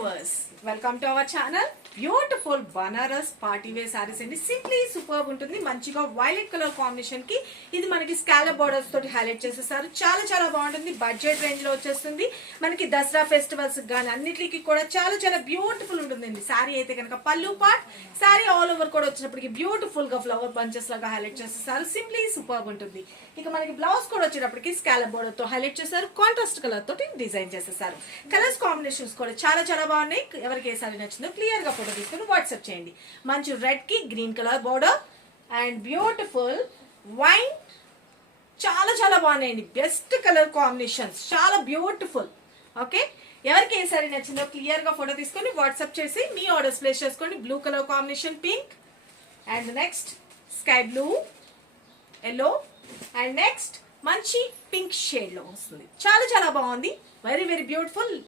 Viewers welcome to our channel. Beautiful Banaras party wear saris అండి. Simply super ఉంటుంది. మంచిగా violet colour combination కి ఇది మనకి స్కాలప్ బోర్డర్స్ తోటి హైలైట్ చేసేసారు. చాలా చాలా బాగుంటుంది. బడ్జెట్ రేంజ్ లో వచ్చేస్తుంది. మనకి దసరా ఫెస్టివల్స్ గానీ అన్నిటికి కూడా చాలా చాలా బ్యూటిఫుల్ ఉంటుందండి. సారీ అయితే కనుక పళ్ళు పార్ట్, సారీ ఆల్ ఓవర్ కూడా వచ్చినప్పటికి బ్యూటిఫుల్ గా ఫ్లవర్ బంచెస్ లాగా హైలైట్ చేసేసారు. సింప్లీ సూపర్ ఉంటుంది. ఇక మనకి బ్లౌజ్ కూడా వచ్చేటప్పటికి స్కాలప్ బోర్డర్ తో హైలైట్ చేశారు. కాంట్రాస్ట్ కలర్ తోటి డిజైన్ చేసేసారు. కలర్స్ కాంబినేషన్స్ కూడా చాలా చాలా బాగున్నాయి. ఎవరికి ఏ సారీ నచ్చిందో క్లియర్ గా ఫోటో తీసుకుని వాట్సాప్ చేయండి. మంచి రెడ్ కి green colour border and beautiful wine, చాలా చాలా బాగున్నాయండి. బెస్ట్ కలర్ కాంబినేషన్స్, చాలా బ్యూటిఫుల్. ఓకే, ఎవరికి ఏ సారీ నచ్చిందో క్లియర్ గా ఫోటో తీసుకొని వాట్సాప్ చేసి మీ ఆర్డర్స్ ప్లేస్ చేసుకోండి. Blue colour combination pink and next sky blue, yellow and next మంచి పింక్ షేడ్ లో వస్తుంది. చాలా చాలా బాగుంది. Very very beautiful.